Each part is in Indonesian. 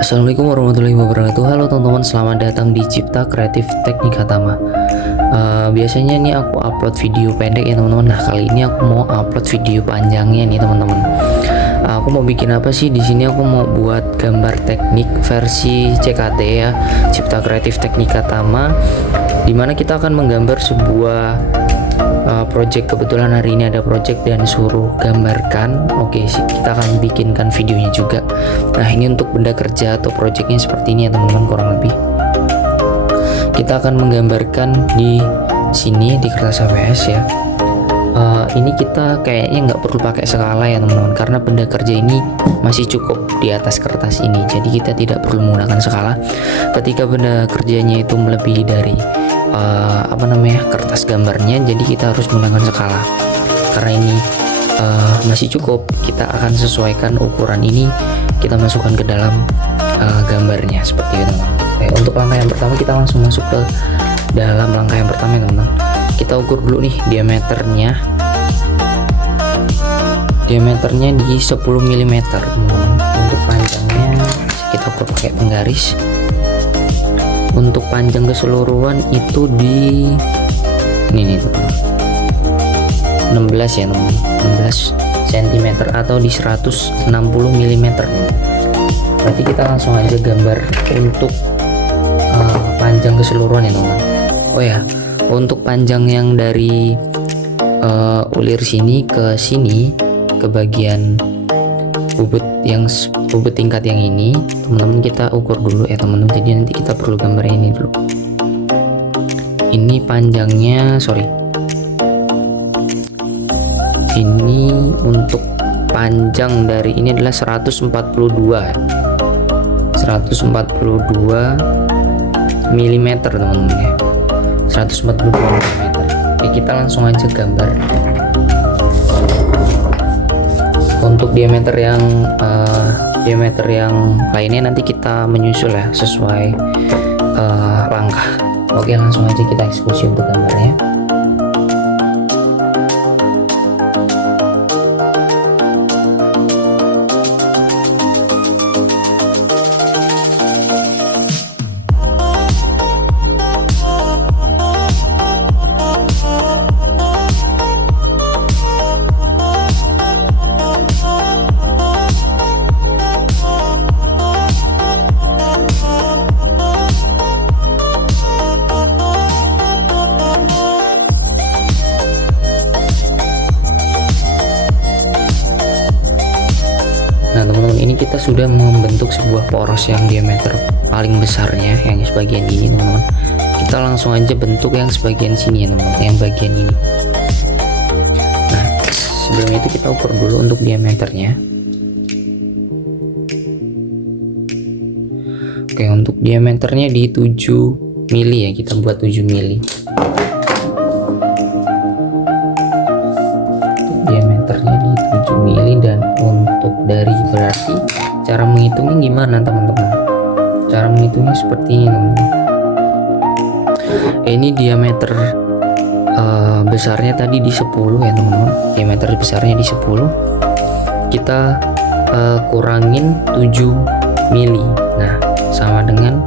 Assalamualaikum warahmatullahi wabarakatuh. Halo teman-teman, selamat datang di Cipta Kreatif Teknik Hatama. Biasanya nih aku upload video pendek ya teman-teman. Nah kali ini aku mau upload video panjangnya nih teman-teman. Aku mau bikin apa sih di sini? Aku mau buat gambar teknik versi CKT ya, Cipta Kreatif Teknik Hatama, dimana kita akan menggambar sebuah project. Kebetulan hari ini ada project dan suruh gambarkan. Oke, kita akan bikinkan videonya juga. Nah ini untuk benda kerja atau projectnya seperti ini ya teman-teman, kurang lebih kita akan menggambarkan di sini di kertas HVS ya. Ini kita kayaknya nggak perlu pakai skala ya teman-teman, karena benda kerja ini masih cukup di atas kertas ini, jadi kita tidak perlu menggunakan skala. Ketika benda kerjanya itu melebihi dari kertas gambarnya, jadi kita harus menggunakan skala. Karena ini masih cukup, kita akan sesuaikan ukuran ini, kita masukkan ke dalam gambarnya seperti itu teman-teman. Oke, untuk langkah yang pertama kita langsung masuk ke dalam langkah yang pertama ya teman-teman. Kita ukur dulu nih diameternya di 10 mm teman-teman. Untuk panjangnya kita ukur pakai penggaris. Untuk panjang keseluruhan itu di ini nih teman-teman, 16 ya teman-teman, 16 cm atau di 160 mm. Berarti kita langsung aja gambar untuk panjang keseluruhan ya teman-teman. Oh ya, untuk panjang yang dari ulir sini ke sini, ke bagian bubut tingkat yang ini teman-teman, kita ukur dulu ya teman-teman. Jadi nanti kita perlu gambar ini dulu. Ini panjangnya, ini untuk panjang dari ini adalah 142 mm teman-teman ya, 142 mm. Oke, kita langsung aja gambar. Untuk diameter yang lainnya nanti kita menyusul ya sesuai langkah. Oke, langsung aja kita eksekusi untuk gambarnya. Nah teman-teman, ini kita sudah membentuk sebuah poros yang diameter paling besarnya, yang sebagian ini teman-teman. Kita langsung aja bentuk yang sebagian sini ya teman-teman, yang bagian ini. Nah sebelum itu kita ukur dulu untuk diameternya. Oke, untuk diameternya di 7 mili ya, kita buat 7 mili. Diameternya di 7 mili. Dan untuk dari berarti cara menghitungnya gimana teman-teman? Cara menghitungnya seperti ini teman-teman. Ini diameter besarnya tadi di 10 ya teman-teman. Diameter besarnya di 10. Kita kurangin 7 mili. Nah sama dengan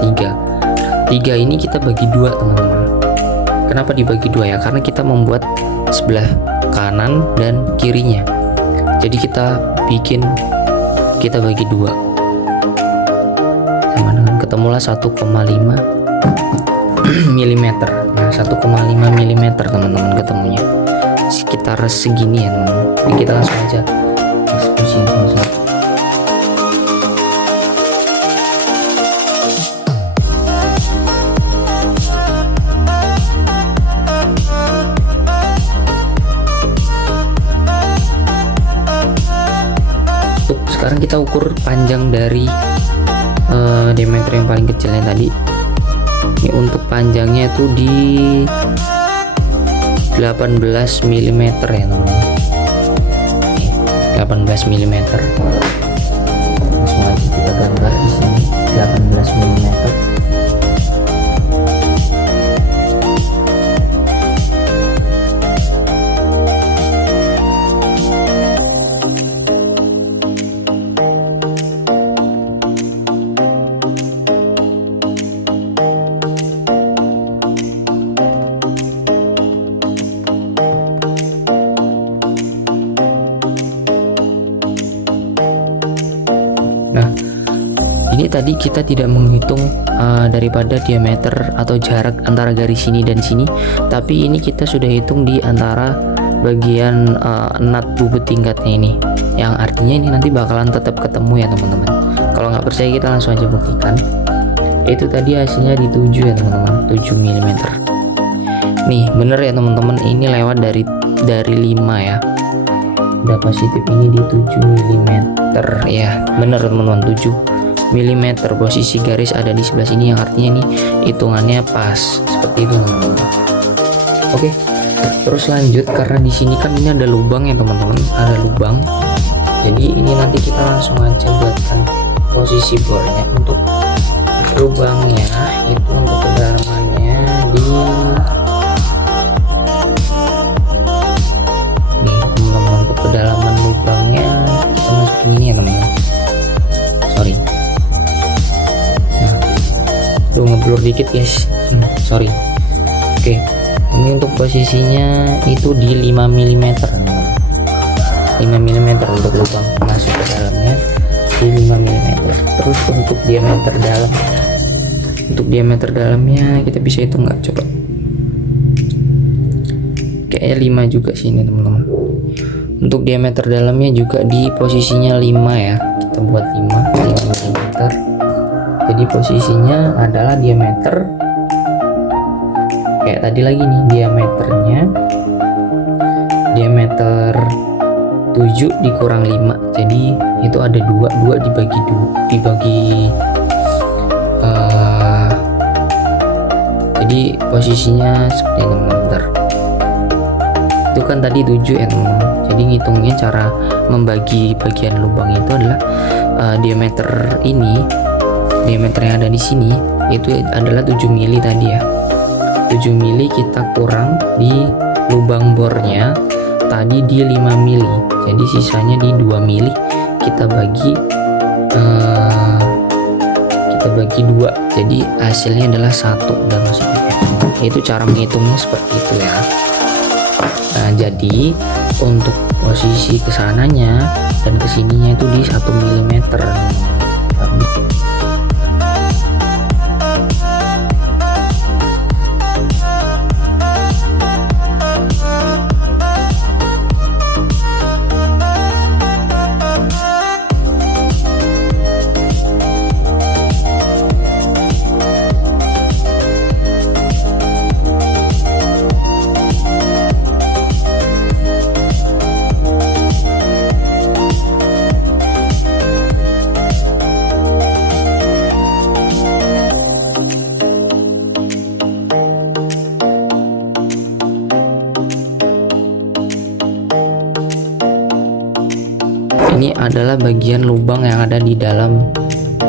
3 ini kita bagi 2 teman-teman. Kenapa dibagi 2 ya? Karena kita membuat sebelah kanan dan kirinya, jadi kita bagi 2 sama dengan ketemulah 1,5 mm. Nah 1,5 mm teman-teman ketemunya, sekitar segini ya teman-teman. Jadi kita langsung aja eksekusi langsung. Sekarang kita ukur panjang dari diameter yang paling kecilnya tadi. Ini untuk panjangnya itu di 18 mm ya teman-teman. 18 mm. Langsung aja kita gambar di sini 18 mm. ini tadi kita tidak menghitung daripada diameter atau jarak antara garis sini dan sini, tapi ini kita sudah hitung di antara bagian nut bubut tingkatnya ini, yang artinya ini nanti bakalan tetap ketemu ya teman-teman. Kalau nggak percaya kita langsung aja buktikan. Itu tadi hasilnya di 7 ya teman-teman, 7 mm. Nih bener ya teman-teman, ini lewat dari 5 ya. Udah positif ini di 7 mm ya, bener teman-teman, 7 mm. Posisi garis ada di sebelah sini, yang artinya ini hitungannya pas seperti itu teman-teman. Oke, terus lanjut, karena di sini kan ini ada lubang ya teman-teman, ada lubang. Jadi ini nanti kita langsung aja buatkan posisi bornya. Untuk lubangnya itu untuk kedalamannya di nih teman-teman, untuk kedalaman lubangnya kita masukin ini ya teman-teman. Sorry, nah ngeblur dikit guys, sorry. Oke, ini untuk posisinya itu di 5 mm 5 mm untuk lubang masuk ke dalamnya di 5 mm. Terus untuk diameter dalamnya kita bisa hitung nggak, coba? Kayaknya 5 juga sih ini teman-teman. Untuk diameter dalamnya juga di posisinya 5 ya, kita buat 5 mm. Jadi posisinya adalah diameter kayak tadi lagi nih, diameter 7 dikurang 5, jadi itu ada 2 dibagi jadi posisinya seperti ini teman-teman. Itu kan tadi 7 ya teman-teman, jadi ngitungnya cara membagi bagian lubang itu adalah diameter yang ada di sini itu adalah 7 mili tadi ya. 7 mili kita kurang di lubang bornya tadi di 5 mili, jadi sisanya di 2 mili kita bagi 2, jadi hasilnya adalah 1 dan maksudnya itu cara menghitungnya seperti itu ya. Nah jadi untuk posisi kesananya dan kesininya itu di 1 mm. Ini adalah bagian lubang yang ada di dalam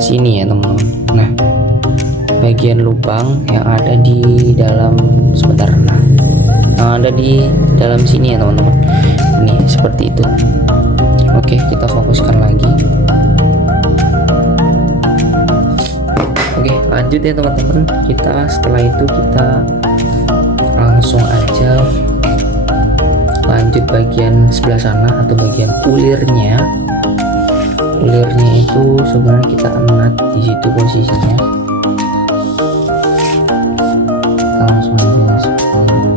sini ya teman-teman. Nah, bagian lubang yang ada di dalam yang ada di dalam sini ya teman-teman. Ini seperti itu. Oke, kita fokuskan lagi. Oke, lanjut ya teman-teman. Setelah itu kita langsung aja lanjut bagian sebelah sana atau bagian ulirnya itu sebenarnya kita nut di situ posisinya. Kita langsung aja seperti ini.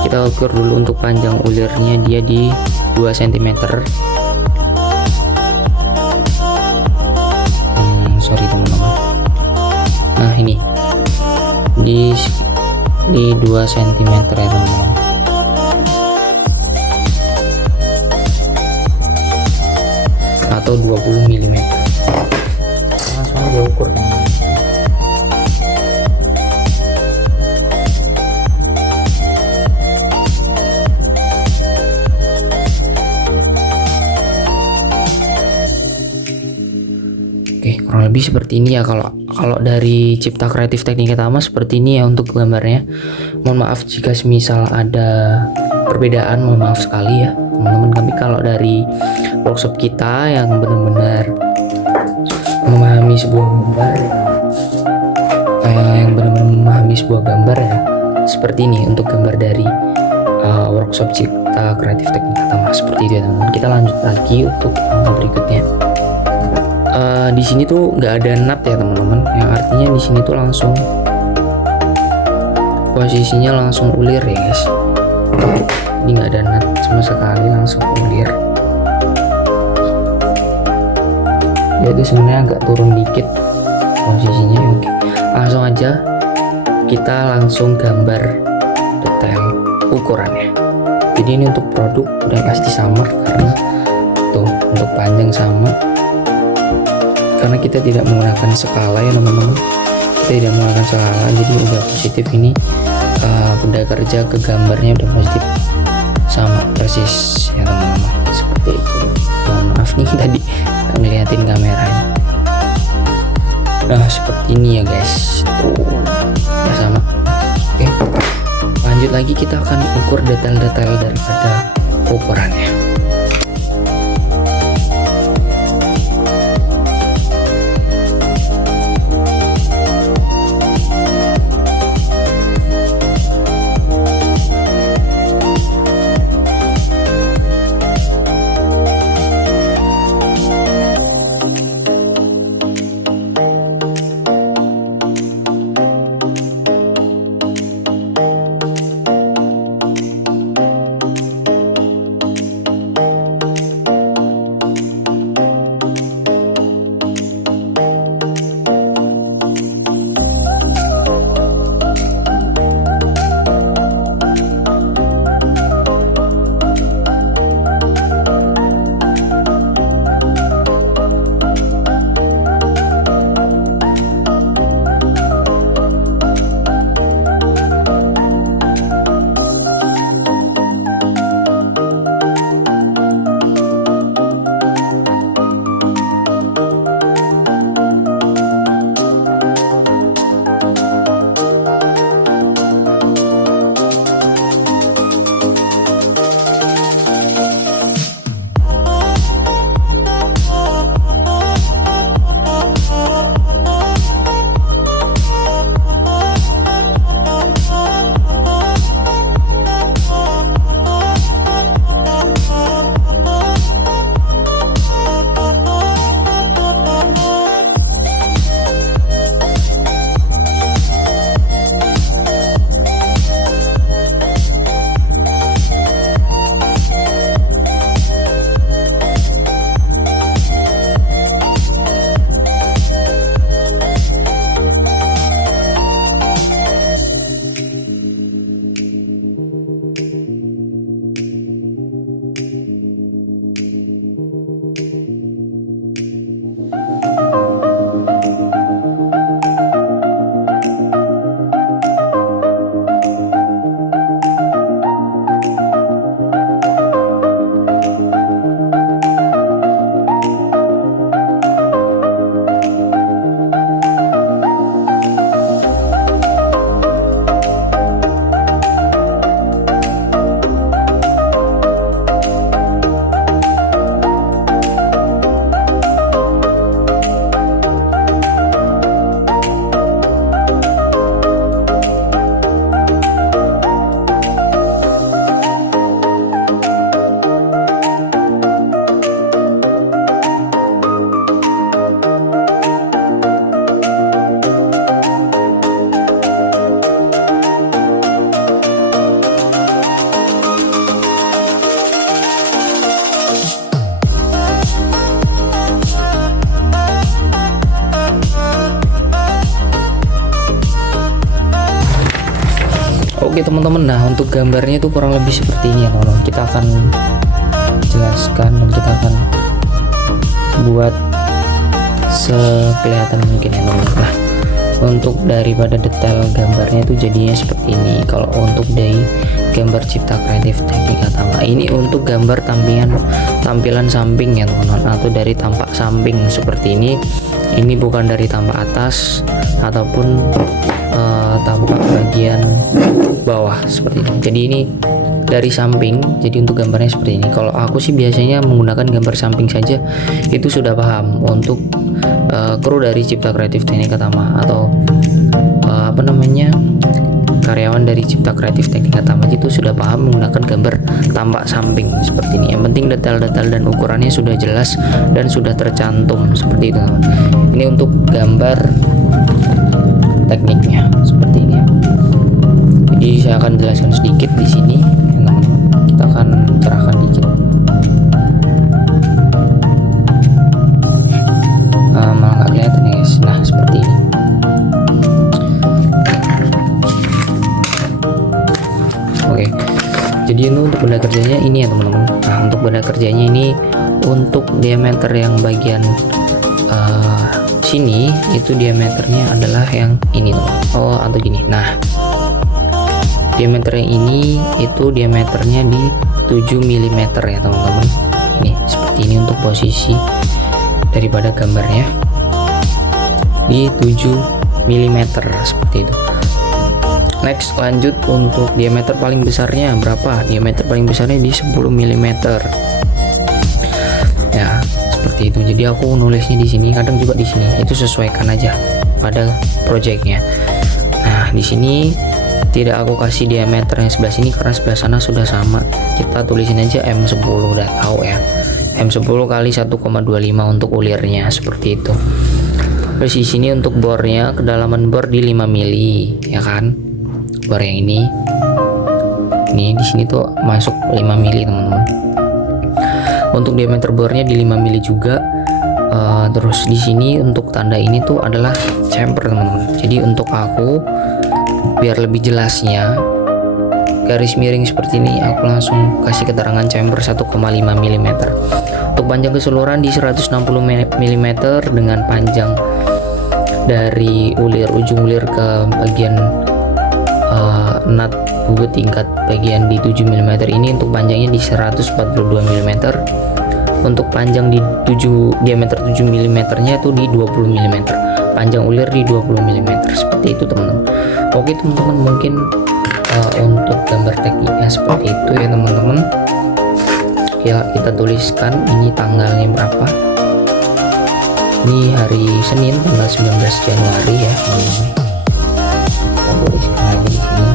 Kita ukur dulu untuk panjang ulirnya, dia di 2 cm. Sorry teman-teman. Nah ini di 2 cm ya teman-teman. Atau 20 mm. Langsung aja ukur. Kurang lebih seperti ini ya kalau dari Cipta Kreatif Teknik Tama seperti ini ya untuk gambarnya. Mohon maaf jika semisal ada perbedaan, mohon maaf sekali ya teman-teman. Tapi kalau dari workshop kita yang benar-benar memahami sebuah gambar ya, seperti ini untuk gambar dari workshop Cipta Kreatif Teknik Katama seperti itu ya teman-teman. Kita lanjut lagi untuk berikutnya. Di sini tuh nggak ada nut ya teman-teman, yang artinya di sini tuh langsung posisinya langsung ulir ya guys. Ini nggak ada nut sama sekali, langsung ulir. Dia itu sebenarnya agak turun dikit posisinya. Oke, langsung aja kita langsung gambar detail ukurannya. Jadi ini untuk produk udah pasti sama karena tuh untuk panjang sama, karena kita tidak menggunakan skala ya teman-teman. Kita tidak menggunakan skala, jadi udah positif ini benda kerja ke gambarnya udah positif sama persis ya teman-teman, seperti itu. Mohon maaf nih tadi ngeliatin kameranya. Nah seperti ini ya guys, tuh ya sama. Oke, lanjut lagi kita akan ukur detail-detail daripada ukurannya. Oke teman-teman, nah untuk gambarnya itu kurang lebih seperti ini ya teman-teman. Kita akan jelaskan dan kita akan buat sekelihatan mungkin ya teman-teman. Nah untuk daripada detail gambarnya itu jadinya seperti ini. Kalau untuk dari gambar Cipta Kreatif Teknik Katama ini untuk gambar tampilan samping ya teman-teman, atau dari tampak samping seperti ini. Ini bukan dari tampak atas ataupun tampak bagian bawah seperti ini. Jadi ini dari samping, jadi untuk gambarnya seperti ini. Kalau aku sih biasanya menggunakan gambar samping saja, itu sudah paham. Untuk kru dari Cipta Kreatif Teknik Katama atau karyawan dari Cipta Kreatif Teknik Atama itu sudah paham menggunakan gambar tampak samping seperti ini. Yang penting detail-detail dan ukurannya sudah jelas dan sudah tercantum seperti itu. Ini untuk gambar tekniknya seperti ini. Jadi saya akan jelaskan sedikit di sini, teman-teman. Kita akan cerahkan dikit. Malah nggak kelihatan ya guys. Nah seperti ini. Oke, jadi ini untuk benda kerjanya ini ya teman-teman. Nah untuk benda kerjanya ini untuk diameter yang bagian sini itu diameternya adalah yang ini teman. Oh atau gini. Nah diameter yang ini itu diameternya di 7 mm ya teman-teman. Ini seperti ini untuk posisi daripada gambarnya di 7 mm seperti itu. Next lanjut untuk diameter paling besarnya berapa? Diameter paling besarnya di 10 mm. Ya, seperti itu. Jadi aku nulisnya di sini, kadang juga di sini. Itu sesuaikan aja pada projectnya. Nah, di sini tidak aku kasih diameter yang sebelah sini karena sebelah sana sudah sama. Kita tulisin aja M10, udah tahu ya. M10 kali 1,25 untuk ulirnya seperti itu. Terus di sini untuk bornya, kedalaman bor di 5 mili, ya kan? Bor yang ini di sini tuh masuk 5 mili teman-teman. Untuk diameter bornya di 5 mili juga. Terus di sini untuk tanda ini tuh adalah chamfer teman-teman. Jadi untuk aku biar lebih jelasnya garis miring seperti ini, aku langsung kasih keterangan chamfer 1,5 mm. Untuk panjang keseluruhan di 160 mm dengan panjang dari ujung ulir ke bagian nut bubut tingkat bagian di 7 mm ini untuk panjangnya di 142 mm. Untuk panjang di diameter 7 mm nya itu di 20 mm. Panjang ulir di 20 mm. Seperti itu teman-teman. Oke teman-teman, mungkin untuk gambar tekniknya seperti itu ya teman-teman. Ya kita tuliskan ini tanggalnya berapa. Ini hari Senin tanggal 19 Januari ya teman-teman. Kita tuliskan lagi di sini.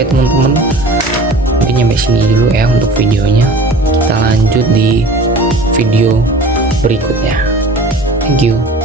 Oke teman-teman, mungkin sampai sini dulu ya untuk videonya. Kita lanjut di video berikutnya. Thank you.